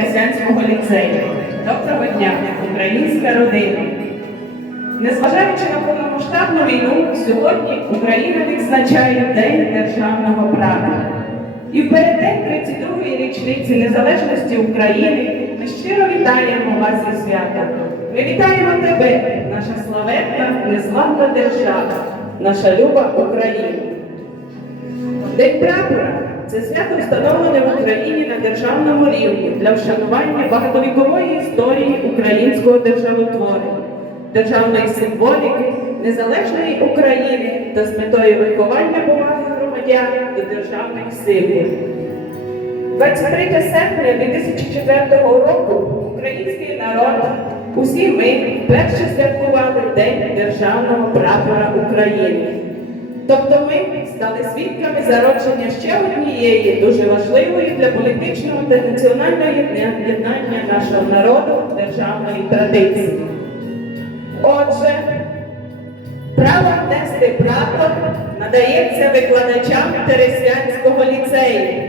Християнського ліцею. Доброго дня, українська родина. Незважаючи на повномасштабну війну, сьогодні Україна відзначає День державного права. І в переддень 32-ї річниці незалежності України ми щиро вітаємо вас зі святом. Ми вітаємо тебе, наша славетна, незламна держава, наша люба Україна. День прапора це свято встановлене в Україні на державному рівні для вшанування багатовікової історії українського державотворення, державної символіки, незалежної України та з метою виховання поваги громадян до державних символів. 23 серпня 2004 року український народ, усі ми вперше святкували День державного прапора України. Тобто ми стали свідками зародження ще однієї дуже важливої для політичного та національного єдна- єднання нашого народу державної традиції. Отже, право нести прапор надається викладачам Тересвянського ліцею.